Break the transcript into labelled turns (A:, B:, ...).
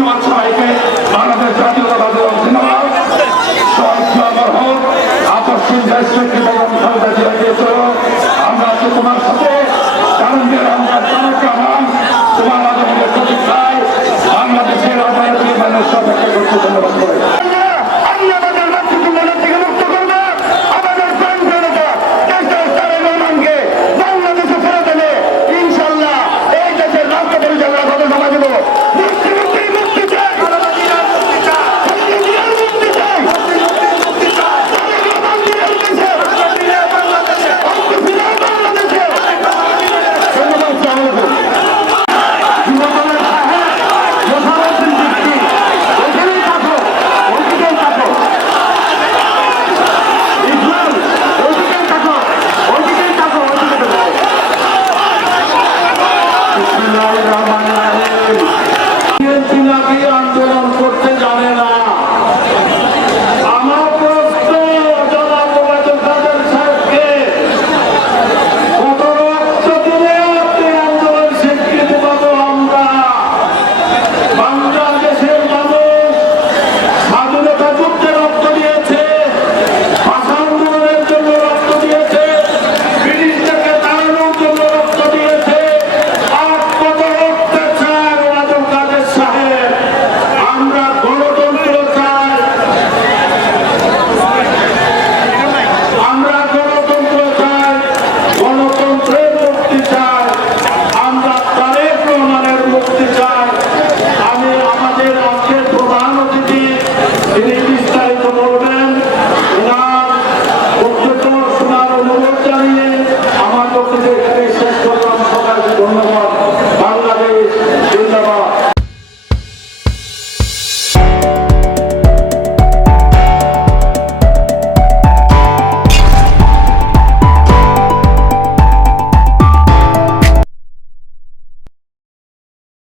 A: one time. Rahman